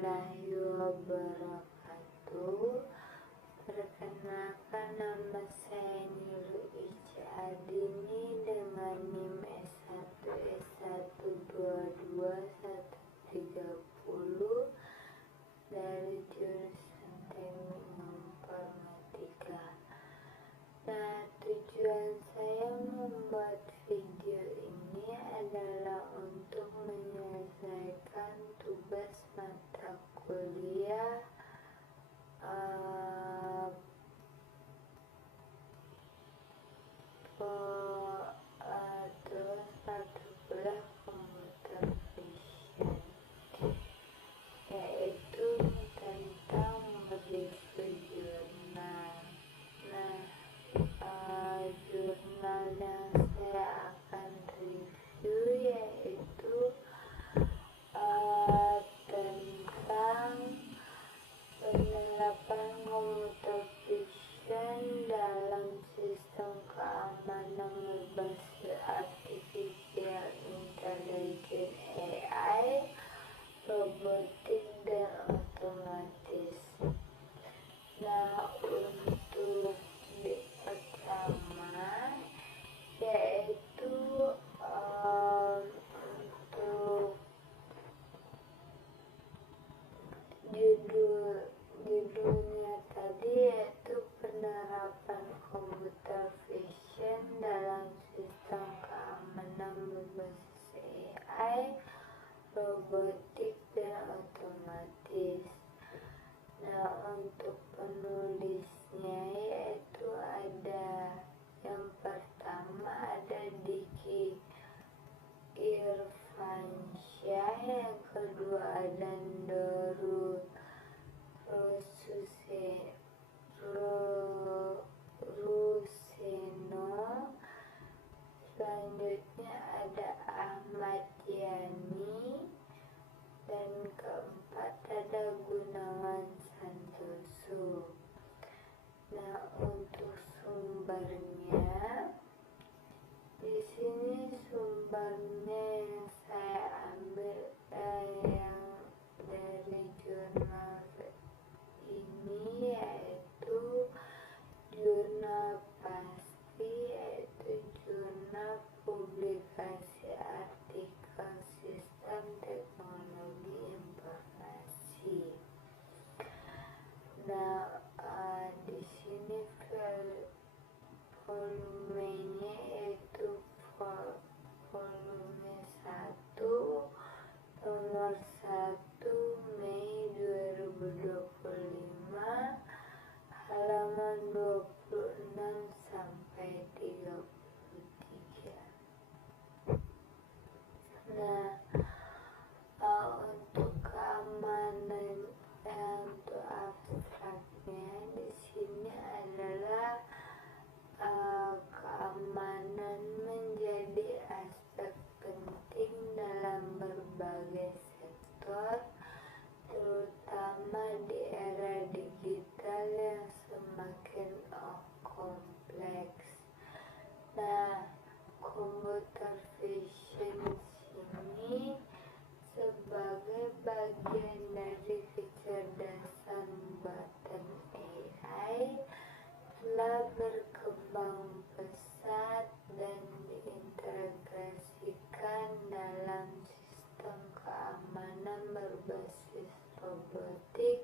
warahmatullahi wabarakatuh. Perkenalkan, nama saya Nurul Ijadini dengan NIM S1 S122 dari jurusan Teknik Informatika. Nah, tujuan saya membuat video ini adalah untuk menyelesaikan tugas mata kuliah terus mata kuliah Computer Vision, yaitu tentang mereview jurnal. Jurnal yang saya akan review yaitu tentang penerapan Computer Vision dalam sistem keamanan berbasis Artificial Intelligence AI, robotik dan otomatis. Nah, untuk pertama yaitu untuk judulnya tadi, yaitu penerapan Computer Vision dalam sistem keamanan berbasis AI, robotik dan otomatis. Nah, untuk penulisnya yaitu ada yang pertama ada Diki Irfansyah, yang kedua ada Nurul Ruseno, selanjutnya ada Ahmad Yani, dan keempat ada Gunawan Santoso. Nah, untuk sumbernya, di sini sumbernya yang saya ambil yang dari jurnal ini yaitu Jurnal Pasti, yaitu jurnal publikasi artikel sistem teknologi informasi. Nah, di sini volumenya yaitu volume 1 nomor 1 Mei 2025, halaman 26 sampai 33. Nah, untuk keamanan, untuk abstraknya di sini adalah keamanan menjadi aspek penting dalam berbagai sektor, terutama di era digital yang semakin kompleks. Nah, Computer Vision ini sebagai bagian dari kecerdasan buatan AI telah berkembang pesat dan diintegrasikan dalam sistem keamanan berbasis robotik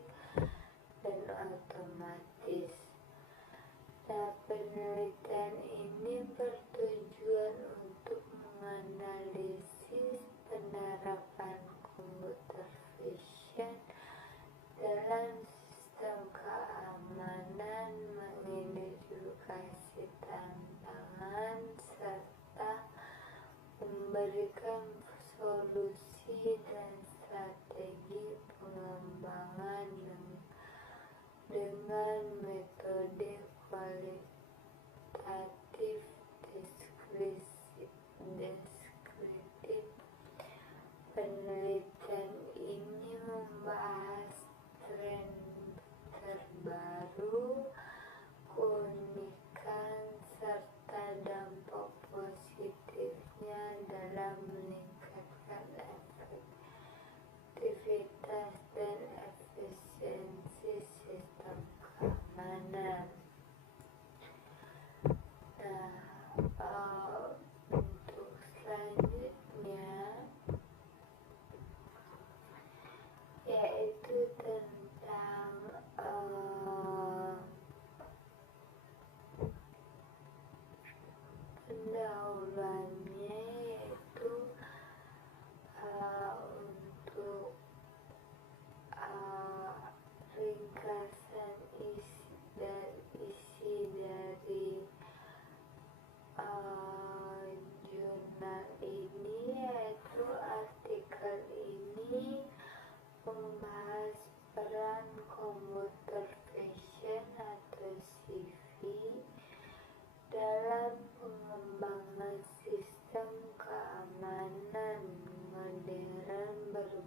dan otomatis. Nah, penelitian ini bertujuan untuk menganalisis penerapan Computer Vision dalam sistem keamanan, mengidentifikasi tantangan, serta memberikan solusi dan strategi pengembangan dengan metode kualitatif deskriptif. Penelitian ini membahas tren terbaru, keunikan, serta dampak positifnya dalam meningkatkan efektivitas dan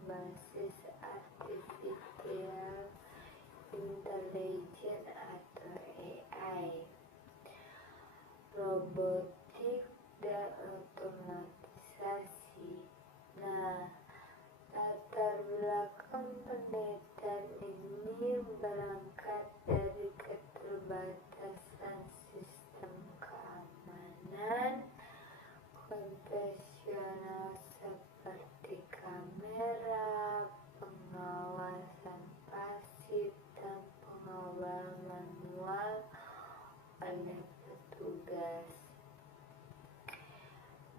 berbasis artificial intelligence atau AI, robotik dan otomatisasi. Nah, latar belakang penelitian ini berangkat dari keterbatasan sistem keamanan konvensional seperti kamera, pengawasan pasif, dan pengawalan manual oleh petugas.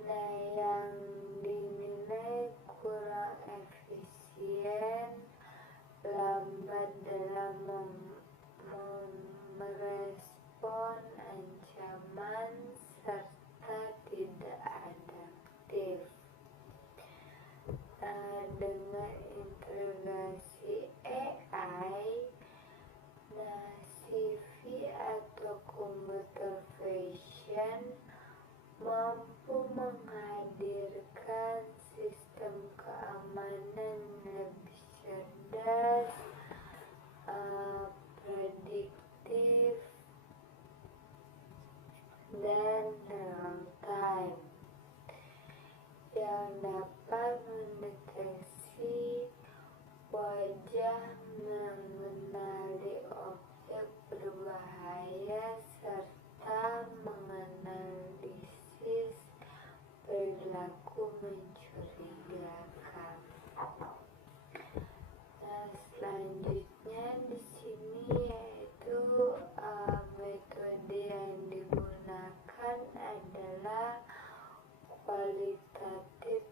Nah, yang dinilai kurang efisien, lambat dalam merespon ancaman, serta tidak adaptif. Dengan integrasi AI, CV atau computer vision mampu menghadirkan sistem keamanan lebih cerdas, prediktif, dan real time yang dapat mendeteksi wajah, mengenali objek berbahaya, serta menganalisis perilaku mencurigakan. Nah, selanjutnya di sini yaitu metode yang digunakan adalah kualitatif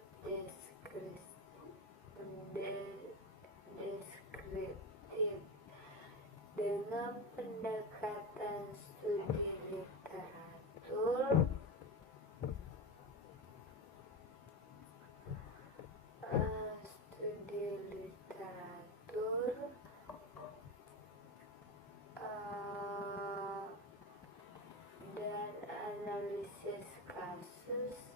deskriptif dengan pendekatan studi literatur, dan analisis kasus.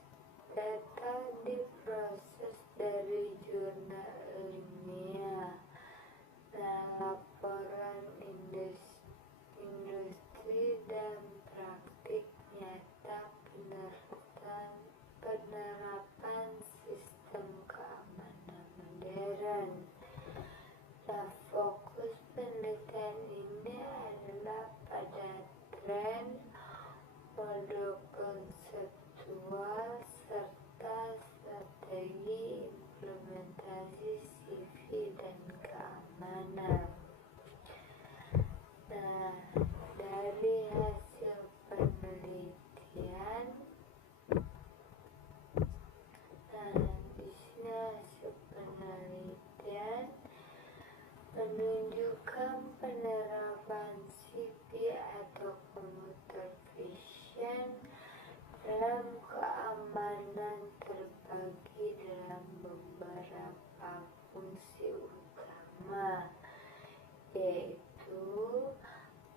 Data diproses dari jurnal ilmiah, laporan industri, dan praktik nyata penerapan sistem keamanan modern. Nah, fokus penelitian ini adalah pada tren, model konseptual, serta strategi implementasi CV dan keamanan. Nah, dari hasil penelitian, di sini hasil penelitian menunjukkan penerapan CV atau computer vision dalam keamanan terbagi dalam beberapa fungsi utama, yaitu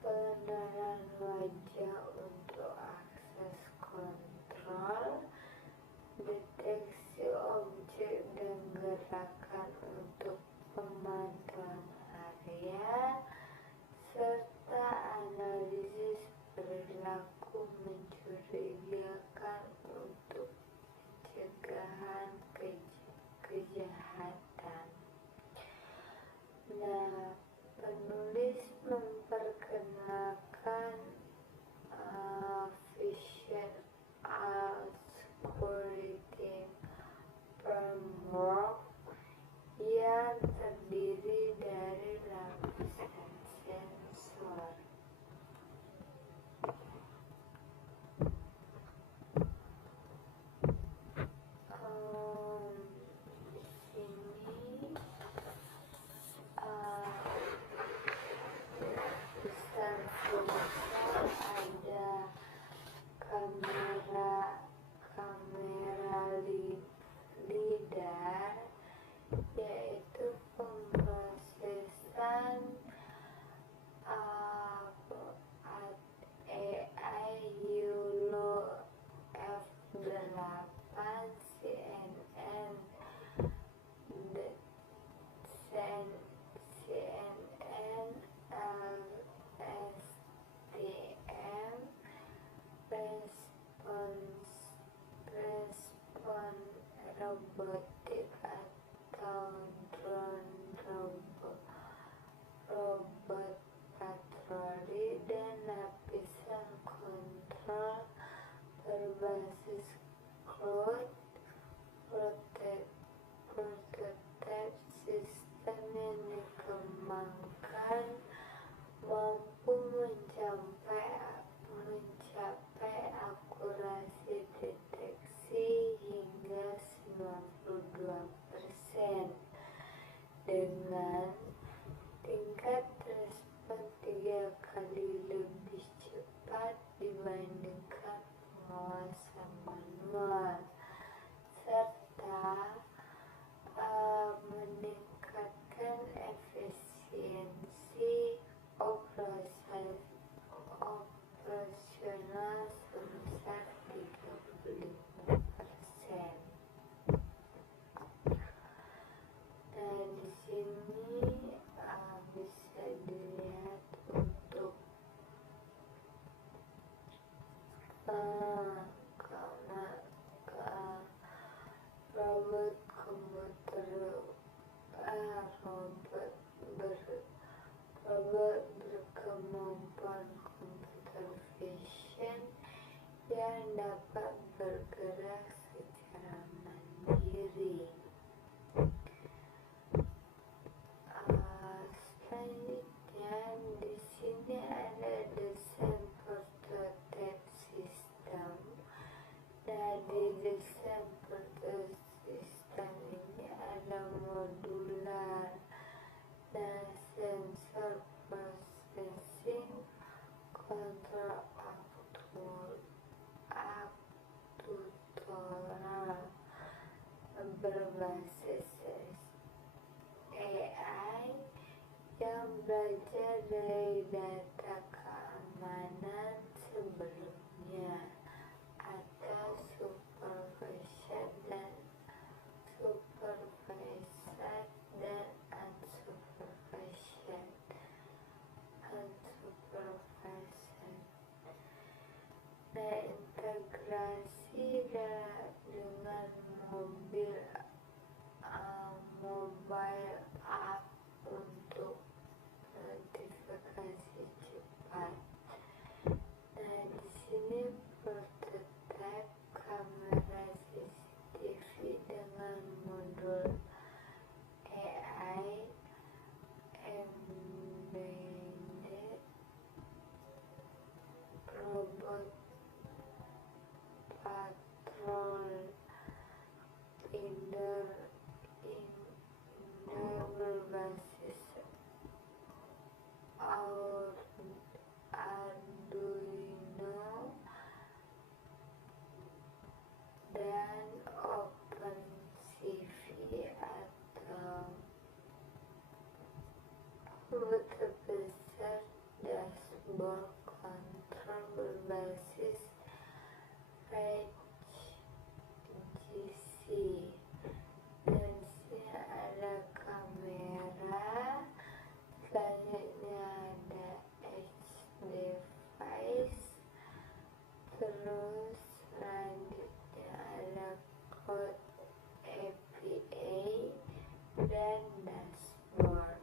pengenalan wajah untuk akses kontrol, deteksi objek dan gerakan untuk pemantauan area, serta analisis perilaku mencurigakan untuk pencegahan kejahatan. Nah, penulis robotik atau drone, robot patroli, dan lapisan kontrol berbasis cloud. Prototipe sistem yang dikembangkan mampu mencapai akurasi deteksi hingga 92% dengan tingkat respon 3 kali lebih cepat dibandingkan pengawasan manual, serta meningkatkan efisiensi operasional sebesar 35%. Nah, di sini bisa dilihat untuk robot komputer, robot berkemampuan computer vision yang dapat bergerak secara mandiri. Selanjutnya di sini ada desain prototipe sistem. Nah, di desain prototipe sistem ini ada modular dan sensor processing, kontrol aktuatorial berbasis AI yang belajar dari data keamanan sebelumnya, atau supervised dan unsupervised. Nah, integrasi dengan mobile app untuk notifikasi cepat. Nah, di sini prototipe kamera CCTV dengan modul AI embedded, robot patrol indoor berbasis Arduino dan OpenCV, atau terbesar dashboard kontrol berbasis RGC. Dan sini ada kamera, selanjutnya ada edge device, terus selanjutnya ada code API dan dashboard.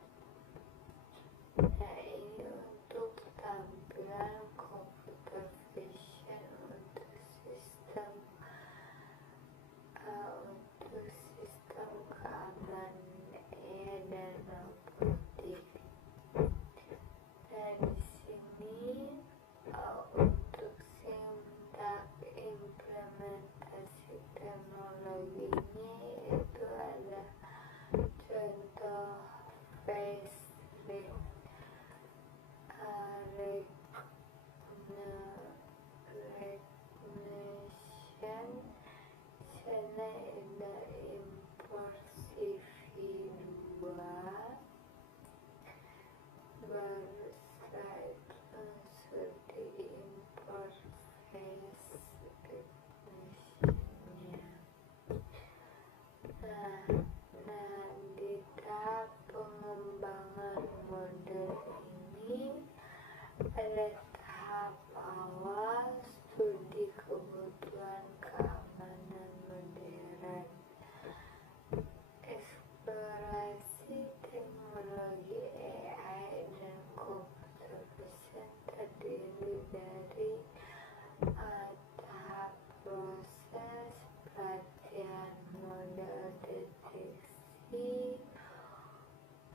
Nah, ini untuk tampilan computer vision untuk sistem keamanan AI dan robotik. Nah, di sini untuk sintak implementasi teknologinya itu ada contoh face recognition, sana ada import CV2, baru setelah itu langsung diimport face recognition-nya. Nah, di tahap pengembangan model ini ada tahap awal, studi kebutuhan keamanan modern.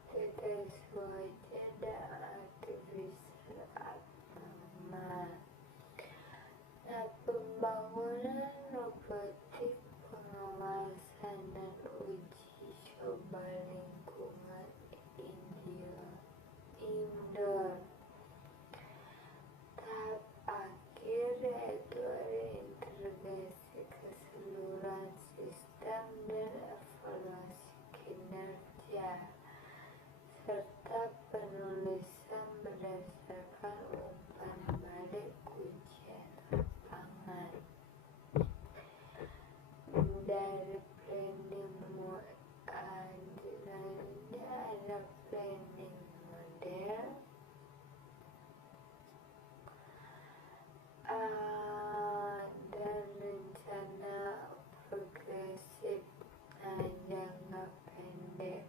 tetes wajah dan artifisial abnormal. Nah, pembangunan robotik pengawasan dan uji coba lingkungan indoor. Tahap akhir yaitu reintegrasi keseluruhan sistem dan evaluasi kinerja, serta penulisan berdasarkan umpan balik ujian lapangan. Dari planning ada planning model, dan rencana progresif. Jangka pendek,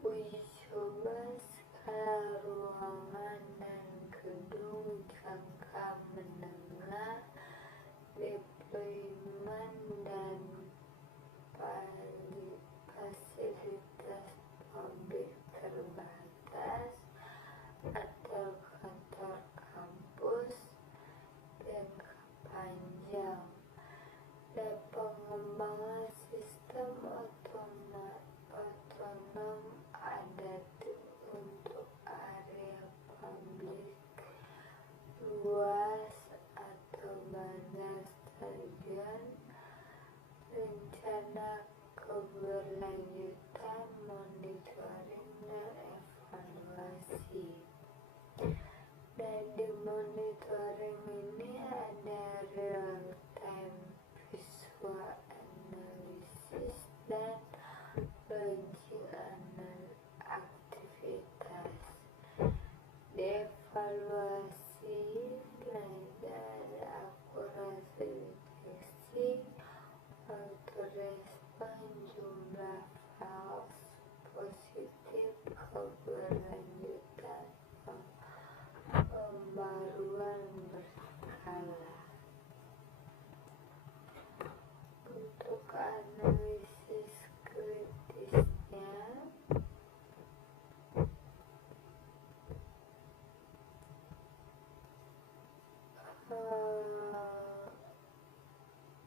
uji coba skala ruangan dan gedung. Jangka menengah, deployment dan fasilitas publik terbatas atau kantor kampus. Jangka panjang, dan pengembangan sistem otonom adaptif untuk area publik luas atau bandar stadion. Rencana keberlanjutan, monitoring dan evaluasi. Dan di monitoring ini ada real time visual analysis dan logic aktivitas. Dievaluasi, ada akurasi deteksi, autorespon, jumlah false positif, keberlanjutan, pembaruan berskala. Untuk analisis kritisnya,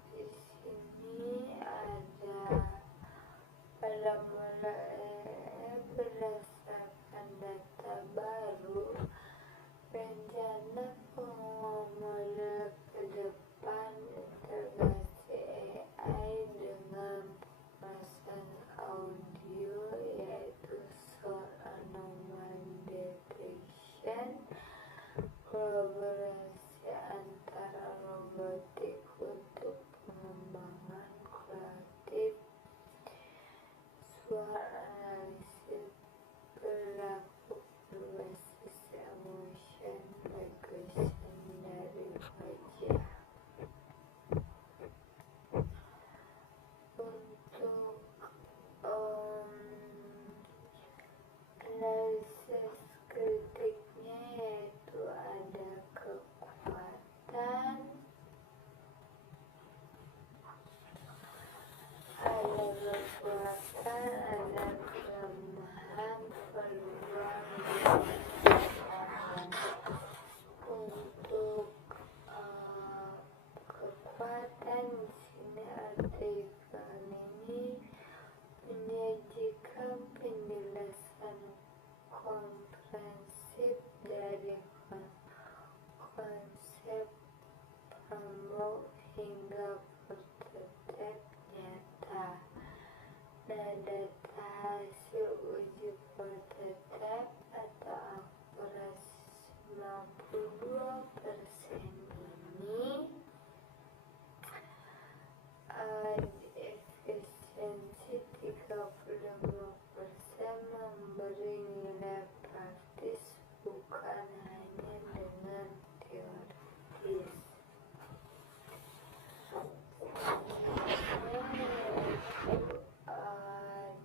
di sini ada pada berdasarkan data baru, rencana model ke depan, integrasi AI dengan pemasangan audio yaitu sound anomaly detection, kolaborasi antara robotik untuk pengembangan kreatif, suara analisis perilaku berbasis emotion recognition dari wajah. Untuk analisis kritiknya yaitu ada kekuatan, ada kelemahan, peluang, untuk kekuatan. Di sini artikel ini menyajikan penjelasan komprehensif dari konsep pramoh hingga prototipe nyata. Nah, data hasil uji prototipe atau akurasi 92% ini, efisiensi 35% memberi nilai praktis bukan hanya dengan teoritis.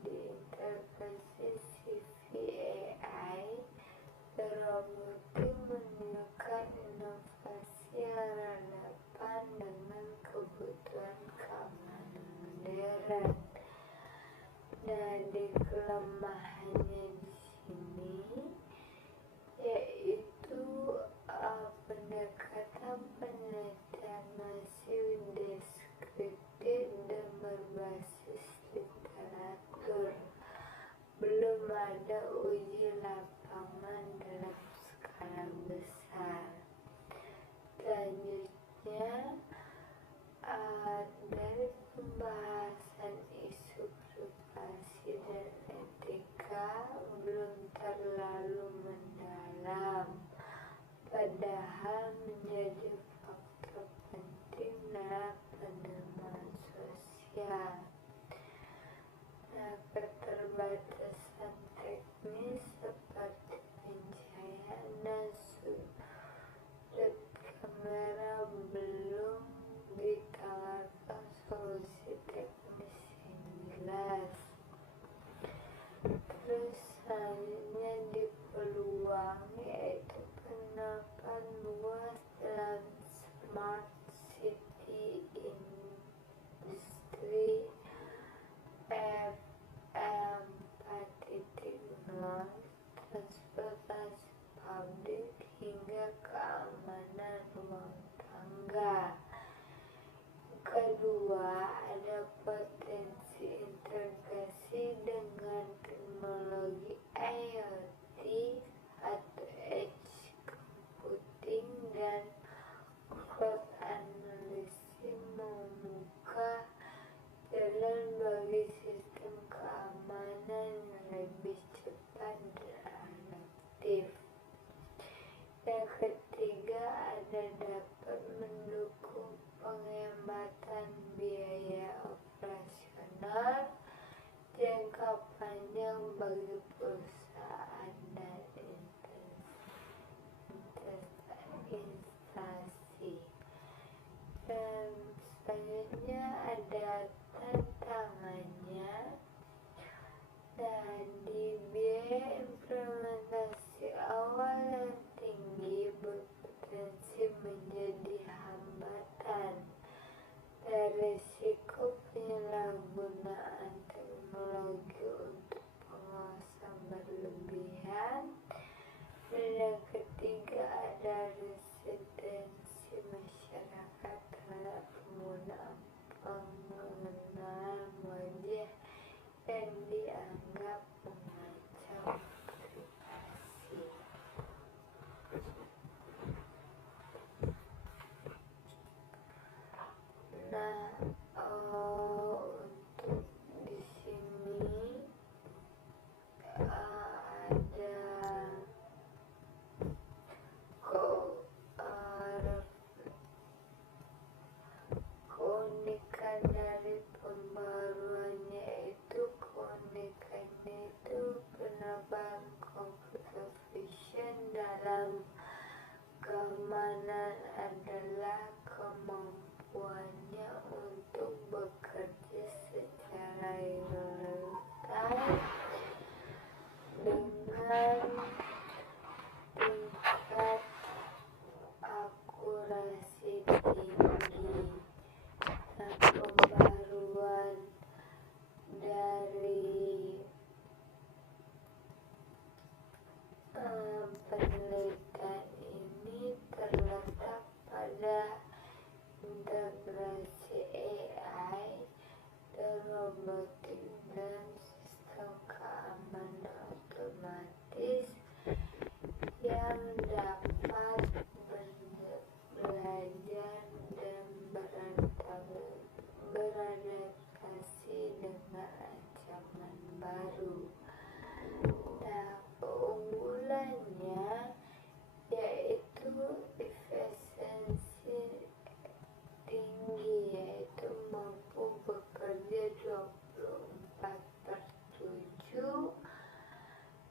Di intervensi CVAI, robotik menunjukkan inovasi yang relevan dengan kebutuhan keamanan modern. Dari kelemahannya di sini yaitu pendekatan penelitian masih deskriptif dan berbasis literatur. Belum ada uji lapangan dalam skala besar. Selanjutnya, dari pembahasan isu privasi dan etika belum terlalu mendalam, padahal menjadi faktor penting dalam penerimaan sosial. Keterbatasan teknis seperti pencahayaan dan sudut kamera belum ditawarkan solusi teknis yang jelas. Terus selanjutnya di peluang yaitu penerapan luas dalam smart city industri FM 4.0, transportasi publik hingga keamanan rumah tangga. Kedua, ada potensi integrasi dengan teknologi IoT atau edge computing dan cloud analysis membuka jalan bagi sistem keamanan yang lebih cepat dan adaptif. Yang ketiga, ada dapat mendukung penghematan biaya operasional jangka panjang bagi perusahaan dan instansi. Dan selanjutnya ada tantangannya. Dan di biaya implementasi awal yang tinggi berpotensi menjadi hambatan, dan risiko penyalahgunaan teknologi untuk pengawasan berlebihan. Dan yang ketiga ada resistensi masyarakat terhadap penggunaan pengenalan wajah yang dianggap mengancam privasi. Nah, untuk di sini ada keunikan dari pembaruannya itu penambahan computer vision dalam keamanan adalah kemampuannya untuk bekerja secara real time dengan tingkat akurasi tinggi. Nah, pembaruan dari penelitian ini terletak pada integrasi AI dan robotik dan sistem keamanan otomatis yang dapat belajar dan beradaptasi dengan ancaman baru. Nah, keunggulannya yaitu efisiensi tinggi, yaitu mampu bekerja 24/7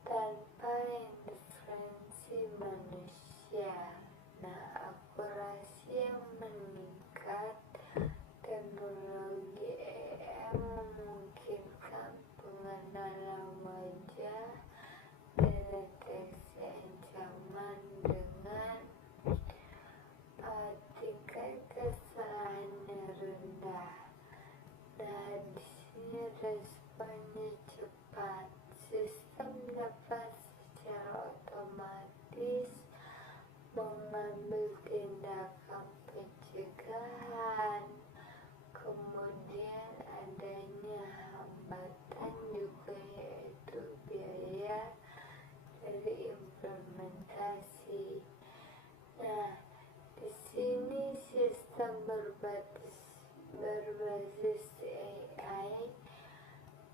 tanpa intervensi manusia. Nah, akurasi yang meningkat, teknologi AI memungkinkan pengenalan 4. Sistem dapat secara otomatis mengambil tindakan pencegahan. Kemudian adanya hambatan juga, yaitu biaya dari implementasi. Nah, di sini sistem berbasis AI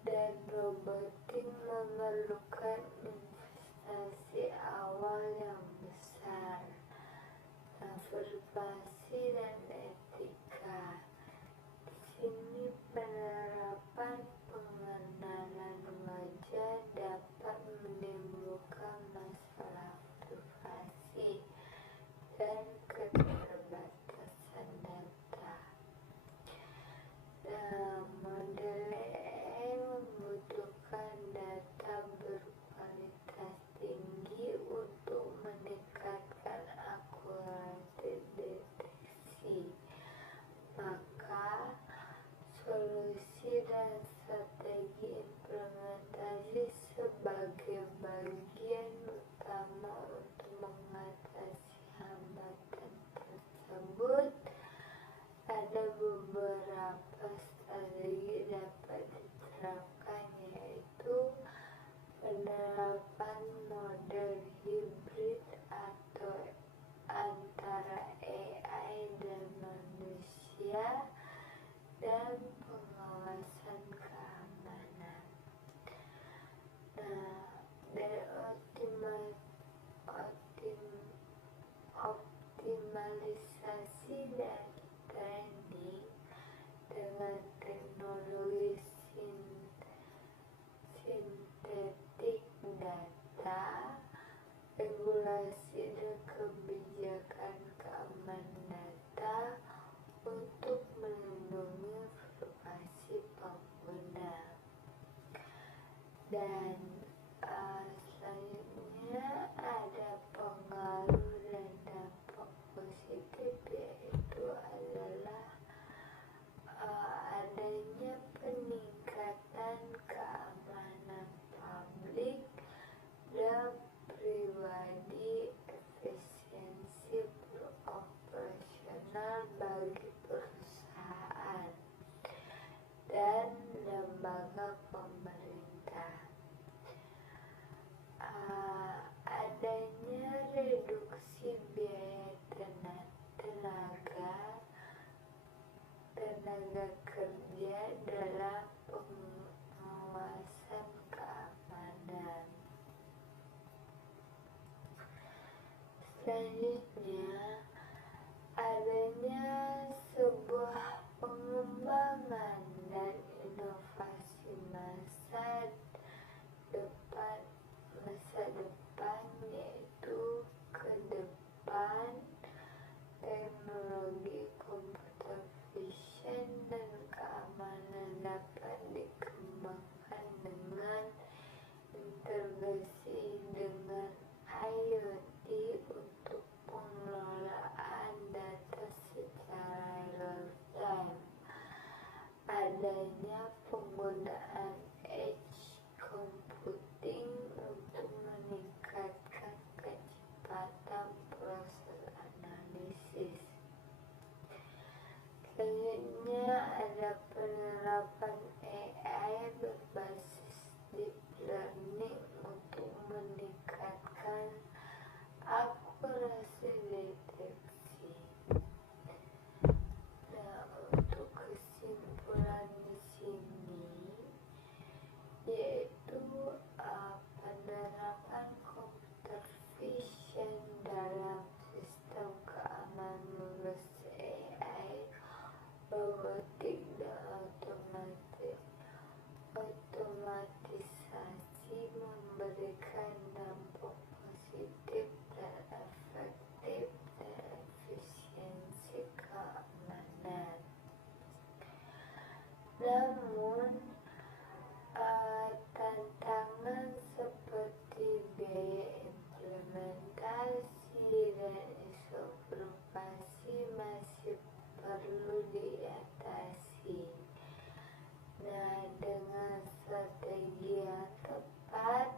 dan robotik memerlukan investasi awal yang besar, privasi dan etika. Di sini penerapan pengenalan wajah dapat menimbulkan masalah privasi dan keterbatasan data. Model AI membutuhkan data berkualitas tinggi untuk meningkatkan akurasi deteksi. Maka, solusi dan strategi implementasi sebagai bagian utama untuk mengatasi hambatan tersebut. Ada beberapa strategi dapat diterapkan, yaitu penerapan model hibrid atau antara AI dan manusia, dan pengawasan keamanan. Dan optimalisasi dan training dengan teknologi sintetik data, regulasi dan kebijakan keamanan data untuk melindungi privasi pengguna. Dan selanjutnya ada pengaruh dan dampak positif, yaitu adalah adanya peningkatan keamanan publik dan pribadi, efisiensi operasional bagi perusahaan dan lembaga pemerintah. Adanya reduksi biaya tenaga kerja dalam pengawasan keamanan. Selanjutnya, adanya sebuah pengembangan dan inovasi masa depan, yaitu ke depan teknologi computer vision dan keamanan dapat dikembangkan dengan integrasi dengan IoT untuk pengelolaan data secara real time. Adanya penggunaan edge computing untuk meningkatkan kecepatan proses analisis. Selanjutnya ada penerapan AI berbasis deep learning untuk meningkatkan akurasi deteksi. Nah, untuk kesimpulan di sini, yaitu penerapan computer vision dalam sistem keamanan berbasis AI, robotik dan otomatisasi memberikan dampak positif dan efektif dan efisiensi keamanan. Namun, tantangan seperti biaya implementasi dan isu privasi masih perlu diatasi. Nah, dengan strategi strategi yang tepat,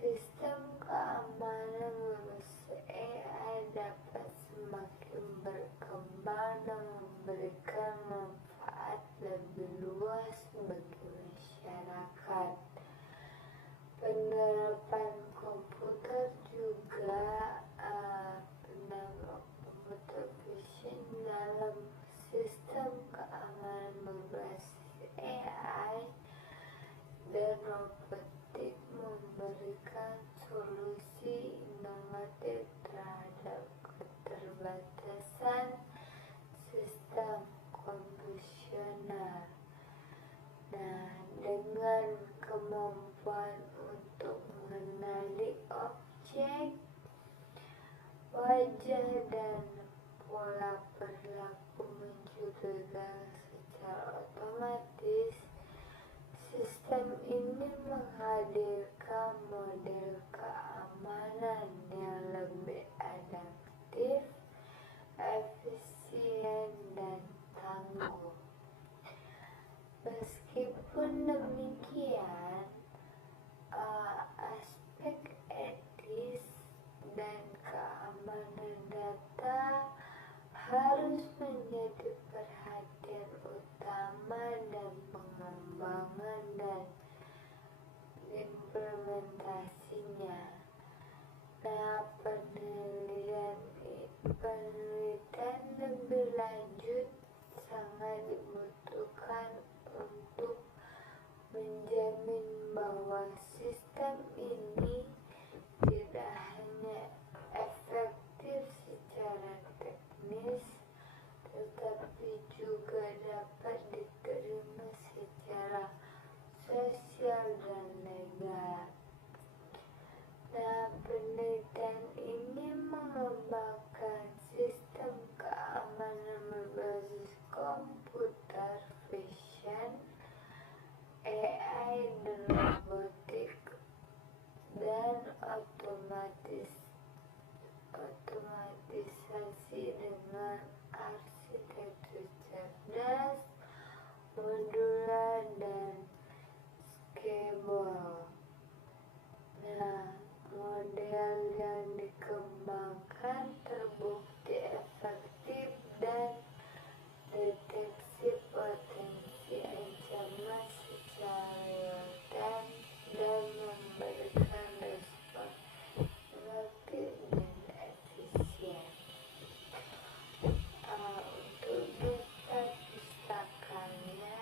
sistem keamanan berbasis AI dapat semakin berkembang dan memberikan manfaat lebih luas bagi masyarakat. Penerapan komputer juga penerapan komputer vision dalam sistem keamanan berbasis AI dan robotik memberikan solusi inovatif terhadap keterbatasan sistem konvensional. Nah, dengan kemampuan untuk mengenali objek, wajah, dan pola perilaku mencurigakan secara otomatis, sistem ini menghadirkan model keamanan yang lebih adaptif, efisien, dan tangguh. Meskipun demikian, aspek etis dan keamanan data harus menjadi perhatian utama dalam pengembangan dan implementasinya. Nah, penelitian lebih lanjut sangat dibutuhkan untuk menjamin bahwa sistem ini tidak hanya efektif secara teknis, tetapi juga dapat diterima secara sosial dan legal. Nah, penelitian ini mengembangkan sistem keamanan berbasis komputer vision, AI dan robotik, dan otomatisasi dengan arsitektur cerdas, modular, dan scalable. Nah, model yang dikembangkan terbukti efektif dan deteksi potensi ancaman secara real-time dan memberikan respon efektif dan efisien. Untuk data pustakannya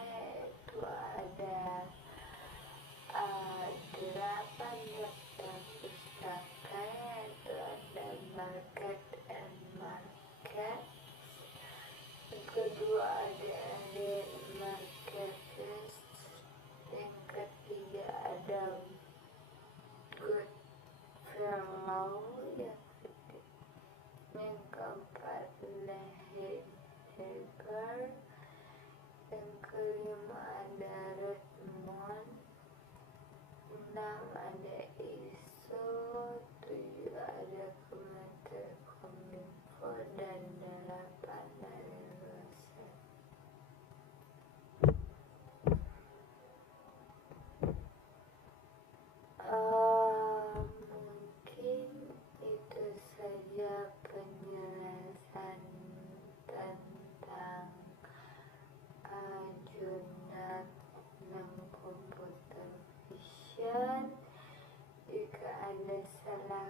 itu ada 8 daftar pustaka, yaitu ada market and market. Yang kedua ada alien marketplace. Yang ketiga ada good fair law. Yang keempat Hager. Yang kelima ada Redmond. 6 ada ISO, 7 ada Kementerian Kominfo, dan 8 dari Roset. Mungkin itu saja penjelasan tentang jurnal komputer vision. Jika ada salah